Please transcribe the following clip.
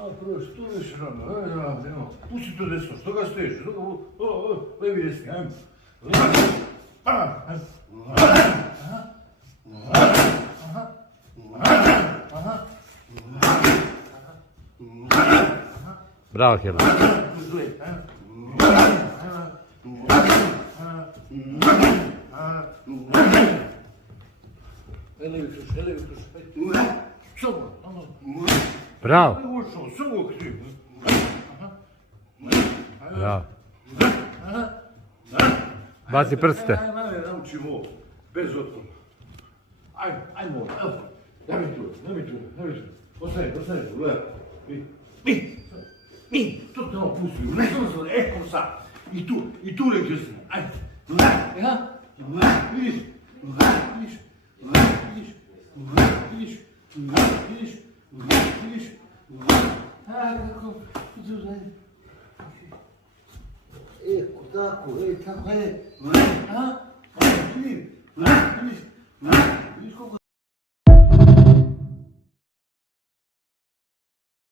Što rano, evo, pusti to desno, što ga stojiš, levi desni, ajmo. Bravo, Helo. Levi kruš, samo. Bravo. Samo krivo. Bravo. Baci prste. Ajde, naučimo ovo, bez otpora. Ajmo, evo. Nemoj tu. Ostani, gledaj. Mi, to te ovo pusti, ne znam se, kom sad. I tu reći se, ajde. Vidiš. Kako, tako, ajde.